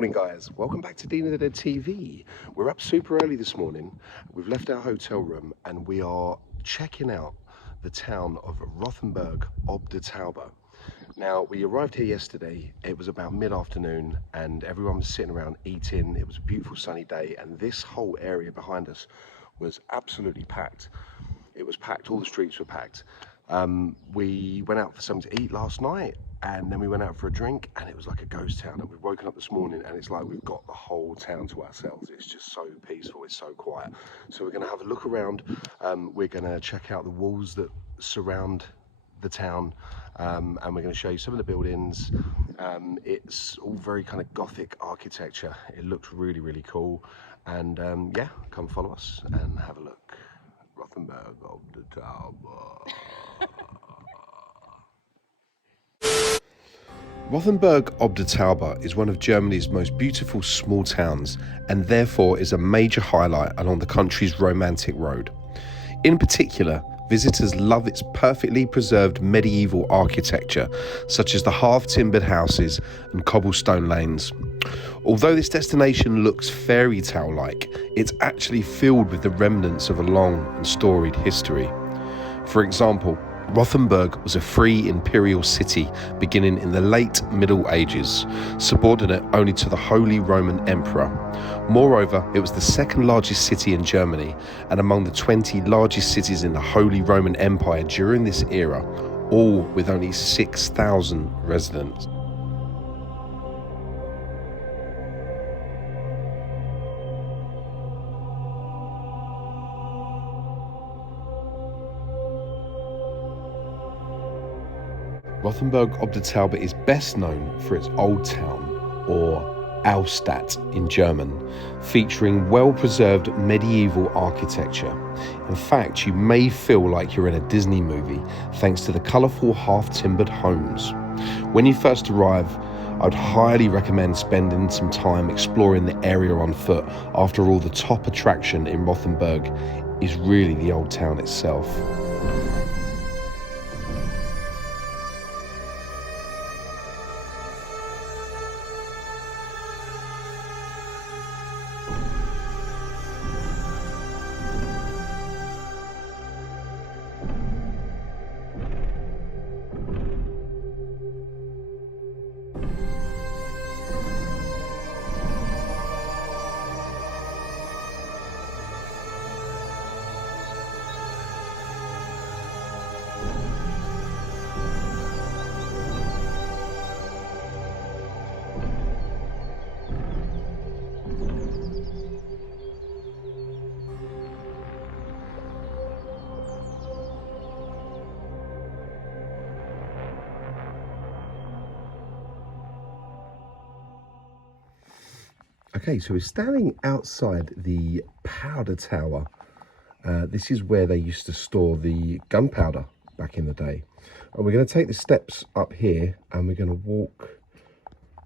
Morning guys, welcome back to Dean of the Dead TV. We're up super early this morning. We've left our hotel room and we are checking out the town of Rothenburg ob der Tauber. Now, we arrived here yesterday. It was about mid-afternoon and everyone was sitting around eating. It was a beautiful sunny day and this whole area behind us was absolutely packed. It was packed, all the streets were packed. We went out for something to eat last night and then we went out for a drink and it was like a ghost town, and we've woken up this morning and it's like we've got the whole town to ourselves. It's just so peaceful, it's so quiet. So we're going to have a look around. We're going to check out the walls that surround the town, and we're going to show you some of the buildings. It's all very kind of Gothic architecture. It looks really, really cool. And yeah, come follow us and have a look. Rothenburg ob der Tauber. Rothenburg ob der Tauber is one of Germany's most beautiful small towns and therefore is a major highlight along the country's romantic road. In particular, visitors love its perfectly preserved medieval architecture, such as the half-timbered houses and cobblestone lanes. Although this destination looks fairy tale-like, it's actually filled with the remnants of a long and storied history. For example, Rothenburg was a free imperial city beginning in the late Middle Ages, subordinate only to the Holy Roman Emperor. Moreover, it was the second largest city in Germany and among the 20 largest cities in the Holy Roman Empire during this era, all with only 6,000 residents. Rothenburg ob der Tauber is best known for its old town, or Altstadt in German, featuring well-preserved medieval architecture. In fact, you may feel like you're in a Disney movie thanks to the colourful half-timbered homes. When you first arrive, I would highly recommend spending some time exploring the area on foot. After all, the top attraction in Rothenburg is really the old town itself. Okay, so we're standing outside the powder tower. This is where they used to store the gunpowder back in the day. And we're going to take the steps up here and we're going to walk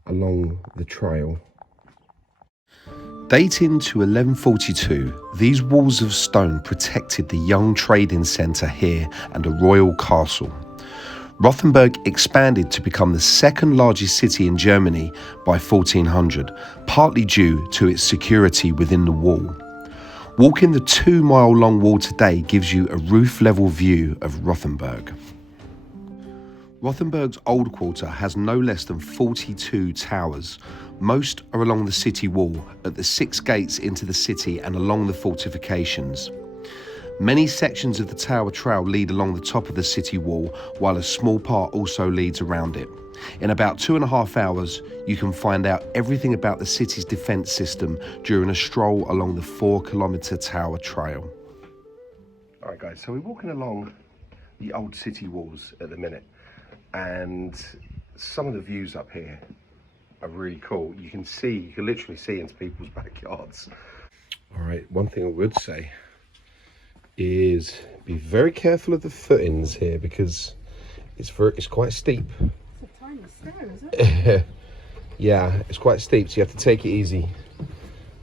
along the trail. Dating to 1142, these walls of stone protected the young trading centre here and a royal castle. Rothenburg expanded to become the second largest city in Germany by 1400, partly due to its security within the wall. Walking the 2-mile-long wall today gives you a roof-level view of Rothenburg. Rothenburg's old quarter has no less than 42 towers. Most are along the city wall, at the 6 gates into the city and along the fortifications. Many sections of the Tower Trail lead along the top of the city wall, while a small part also leads around it. In about 2.5 hours, you can find out everything about the city's defence system during a stroll along the 4-kilometre Tower Trail. Alright guys, so we're walking along the old city walls at the minute, and some of the views up here are really cool. You can literally see into people's backyards. Alright, one thing I would say is be very careful of the footings here because it's quite steep. It's a tiny stair, is it? Yeah, it's quite steep, so you have to take it easy.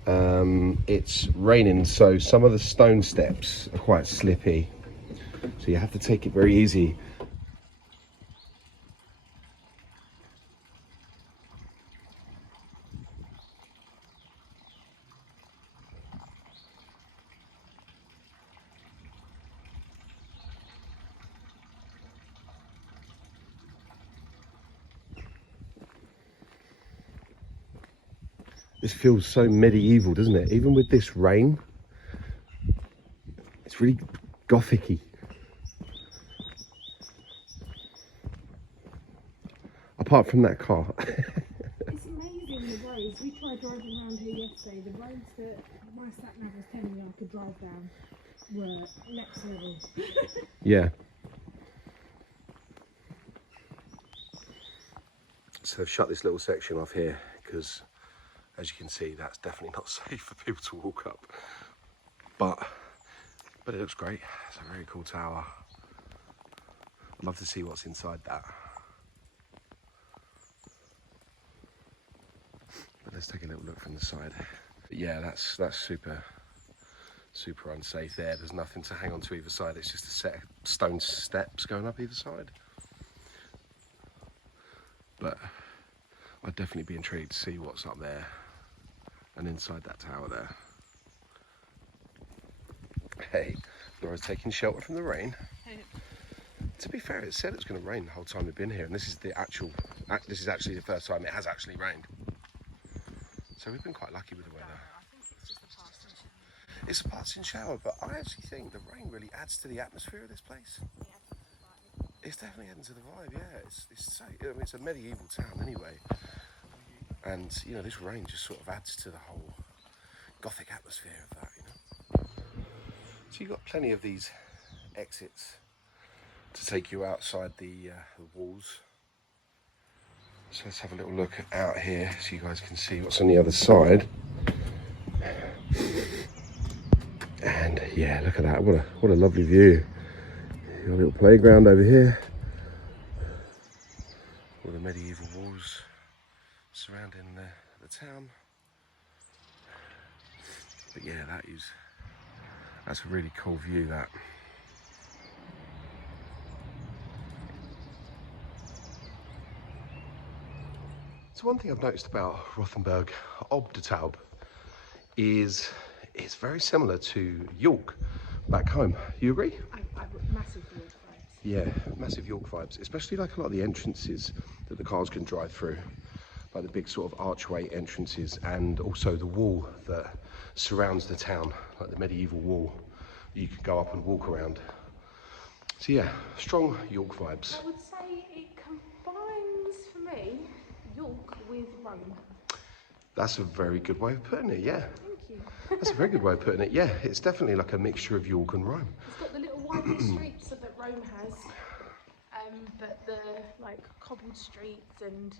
It's raining, so some of the stone steps are quite slippy, so you have to take it very easy. This feels so medieval, doesn't it? Even with this rain, it's really Gothic-y. Apart from that car. It's amazing the roads. We tried driving around here yesterday. The roads that my sat nav was telling me I could drive down were next level. Yeah. So they've shut this little section off here because, as you can see, that's definitely not safe for people to walk up. But it looks great. It's a very cool tower. I'd love to see what's inside that. But let's take a little look from the side. But yeah, that's super unsafe there. There's nothing to hang on to either side. It's just a set of stone steps going up either side. But I'd definitely be intrigued to see what's up there and inside that tower there. Hey, Laura's taking shelter from the rain. To be fair, it said it's going to rain the whole time we've been here, and this is actually the first time it has actually rained. So we've been quite lucky with the weather. It's a passing shower, but I actually think the rain really adds to the atmosphere of this place. It's definitely adding to the vibe, yeah. It's a medieval town anyway. And, you know, this rain just sort of adds to the whole Gothic atmosphere of that, you know. So you've got plenty of these exits to take you outside the walls. So let's have a little look out here so you guys can see what's on the other side. And yeah, look at that, what a lovely view. You've got a little playground over here. All the medieval walls surrounding the town. But yeah, that's a really cool view, that. So one thing I've noticed about Rothenburg ob der Tauber is it's very similar to York back home. You agree? I've got massive York vibes. Yeah, massive York vibes, especially like a lot of the entrances that the cars can drive through, like the big sort of archway entrances, and also the wall that surrounds the town, like the medieval wall you can go up and walk around. So yeah, strong York vibes. I would say it combines, for me, York with Rome. That's a very good way of putting it, yeah. Thank you. That's a very good way of putting it, yeah. It's definitely like a mixture of York and Rome. It's got the little winding streets that Rome has, but the like cobbled streets and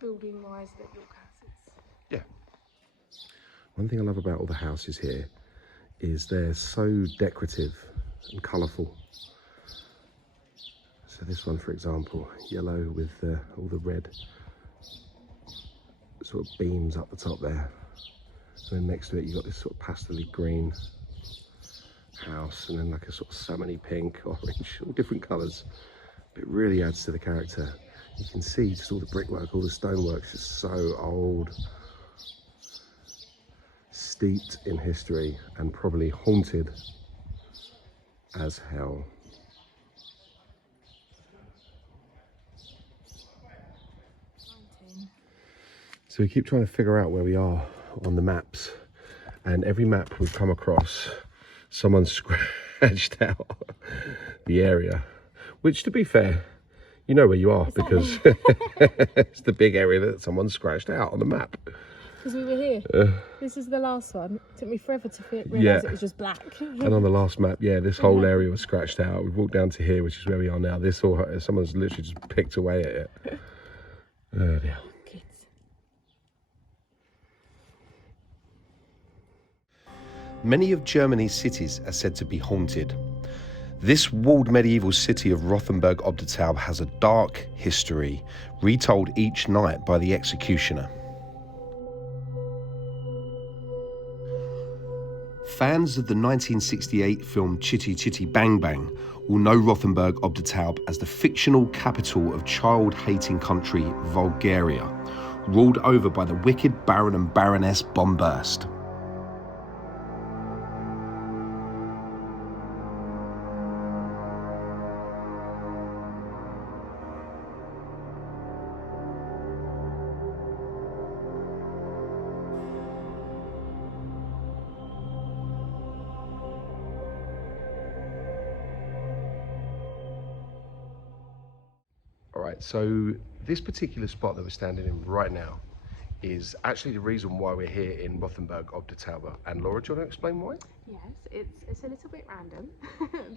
building-wise that York has. Yeah. One thing I love about all the houses here is they're so decorative and colourful. So this one, for example, yellow with all the red sort of beams up the top there. And then next to it, you've got this sort of pastel-y green house, and then like a sort of salmon-y pink, orange, all different colours. But it really adds to the character. You can see just all the brickwork, all the stonework, it's just so old, steeped in history, and probably haunted as hell. So we keep trying to figure out where we are on the maps, and every map we've come across, someone scratched out the area, which, to be fair, you know where you are because it's the big area that someone scratched out on the map. Because we were here. This is the last one. It took me forever to realise it was just black. And on the last map, yeah, this whole area was scratched out. We've walked down to here, which is where we are now. Someone's literally just picked away at it. Oh dear. Kids. Many of Germany's cities are said to be haunted. This walled medieval city of Rothenburg ob der Tauber has a dark history, retold each night by the executioner. Fans of the 1968 film Chitty Chitty Bang Bang will know Rothenburg ob der Tauber as the fictional capital of child-hating country Bulgaria, ruled over by the wicked Baron and Baroness Bombast. Right, so this particular spot that we're standing in right now is actually the reason why we're here in Rothenburg ob der Tauber. And Laura, do you want to explain why? Yes, it's a little bit random,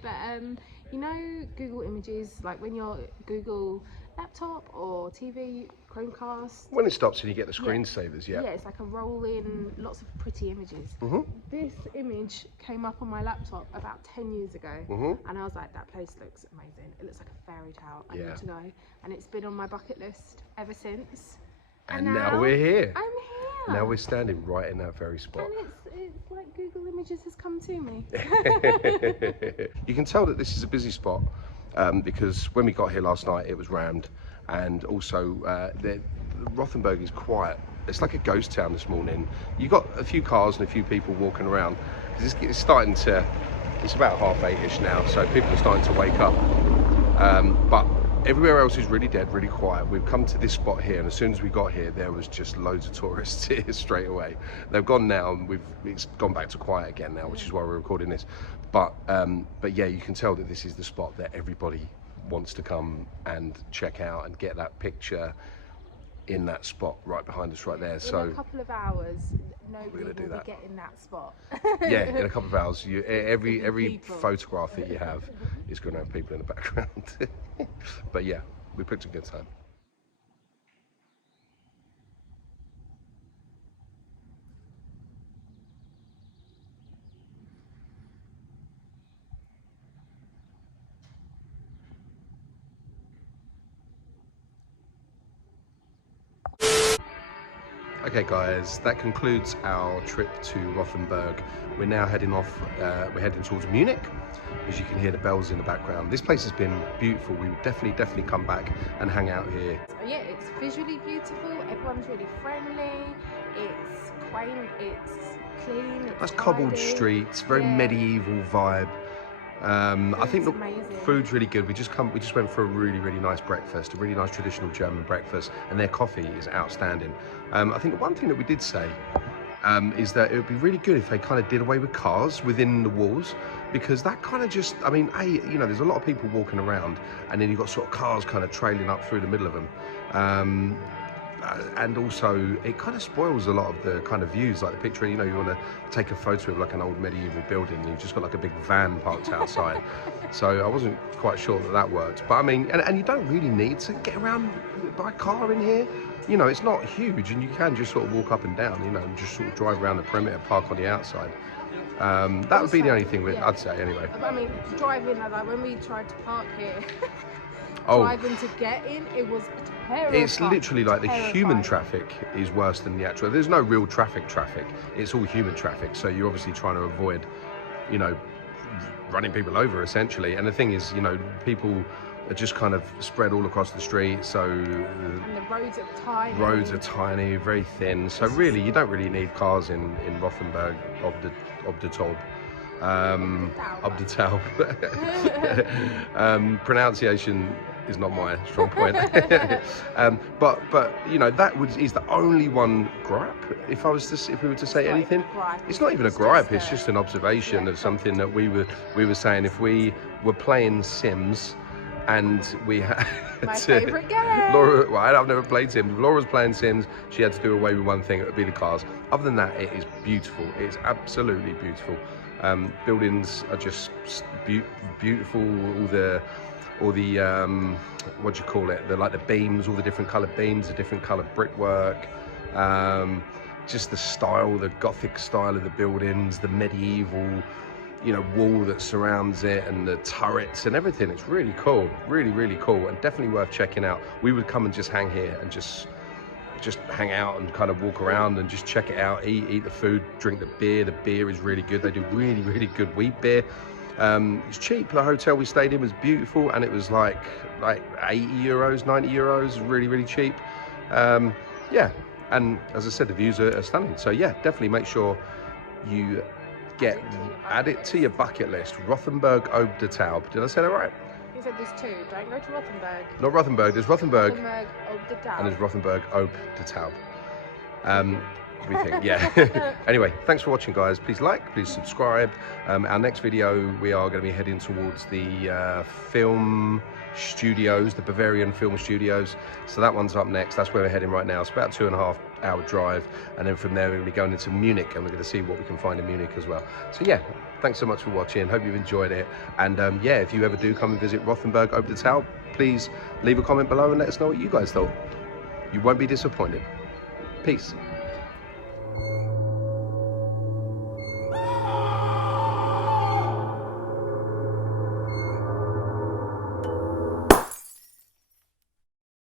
but you know Google Images, like when you're Google laptop or TV, Chromecast. When it stops and you get the screensavers, yeah. Yeah, it's like a rolling, lots of pretty images. Mm-hmm. This image came up on my laptop about 10 years ago, Mm-hmm. and I was like, that place looks amazing. It looks like a fairy tale. I Yeah. need to go, and it's been on my bucket list ever since. And now we're here. I'm here. Now we're standing right in that very spot. And it's like Google Images has come to me. You can tell that this is a busy spot because when we got here last night it was rammed, and also Rothenburg is quiet. It's like a ghost town this morning. You got a few cars and a few people walking around. It's starting to, it's about 8:30ish now, so people are starting to wake up. But everywhere else is really dead, really quiet. We've come to this spot here, and as soon as we got here, there was just loads of tourists here straight away. They've gone now, and it's gone back to quiet again now, which is why we're recording this. But yeah, you can tell that this is the spot that everybody wants to come and check out and get that picture in that spot right behind us right there. So in a couple of hours, nobody will be that. getting that spot. Yeah, in a couple of hours, every People. photograph that you have is going to have people in the background. But yeah, we picked a good time. Okay guys, that concludes our trip to Rothenburg. We're now heading off, we're heading towards Munich. As you can hear the bells in the background. This place has been beautiful. We would definitely come back and hang out here. So yeah, it's visually beautiful, everyone's really friendly, it's quaint, it's clean, it's Nice cobbled tidy. streets, very Yeah. medieval vibe. I think the amazing. food's really good. We just went for a really nice breakfast, a really nice traditional German breakfast, and their coffee is outstanding. I think one thing that we did say is that it would be really good if they kind of did away with cars within the walls, because that kind of just, I mean, you know, there's a lot of people walking around, and then you've got sort of cars kind of trailing up through the middle of them. And also it kind of spoils a lot of the kind of views, like the picture, you know, you want to take a photo of like an old medieval building and you've just got like a big van parked outside. So I wasn't quite sure that worked, but I mean, and you don't really need to get around by car in here. You know, it's not huge, and you can just sort of walk up and down, you know, and just sort of drive around the perimeter, park on the outside. That would be the only thing I'd say anyway. I mean, driving, like when we tried to park here, Oh. driving to get in, it was terrifying. It's literally like the human Terrifying. traffic is worse than the actual. There's no real traffic. It's all human traffic. So you're obviously trying to avoid, you know, running people over essentially. And the thing is, you know, people are just kind of spread all across the street. So And the roads are tiny. roads are tiny, very thin. So really, you don't really need cars in Rothenburg ob der Tauber. Ob der Tauber. Pronunciation is not my strong point. But you know, is the only one gripe. If we were to say anything, it's not even a gripe. It's just an observation of something that we were saying. If we were playing Sims, and we had My favourite game. Laura, well, I've never played Sims. If Laura was playing Sims, she had to do away with one thing. It would be the cars. Other than that, it is beautiful. It's absolutely beautiful. Buildings are just beautiful. All the what do you call it? The beams, all the different coloured beams, the different coloured brickwork. Just the style, the Gothic style of the buildings, the medieval, you know, wall that surrounds it, and the turrets and everything. It's really cool, really cool, and definitely worth checking out. We would come and just hang here and just hang out and kind of walk around and just check it out, eat the food, drink the beer. The beer is really good. They do really good wheat beer. It's cheap. The hotel we stayed in was beautiful, and it was like 80 euros, 90 euros, really cheap. Yeah, and as I said, the views are stunning. So yeah, definitely make sure you add it to your bucket list. Rothenburg ob der Tauber. Did I say that right? You said there's two. Don't go to Rothenburg. Not Rothenburg. There's Rothenburg, Rothenburg ob der Tauber. and there's Rothenburg ob der Tauber. everything. Yeah. Anyway, thanks for watching, guys. Please like, please subscribe. Our next video, we are going to be heading towards the film studios, the Bavarian Film Studios. So that one's up next. That's where we're heading right now. It's about a 2.5 hour drive, and then from there we're going to be going into Munich, and we're going to see what we can find in Munich as well. So yeah, thanks so much for watching. Hope you've enjoyed it. And yeah, if you ever do come and visit Rothenburg over the Tauber, please leave a comment below and let us know what you guys thought. You won't be disappointed. Peace.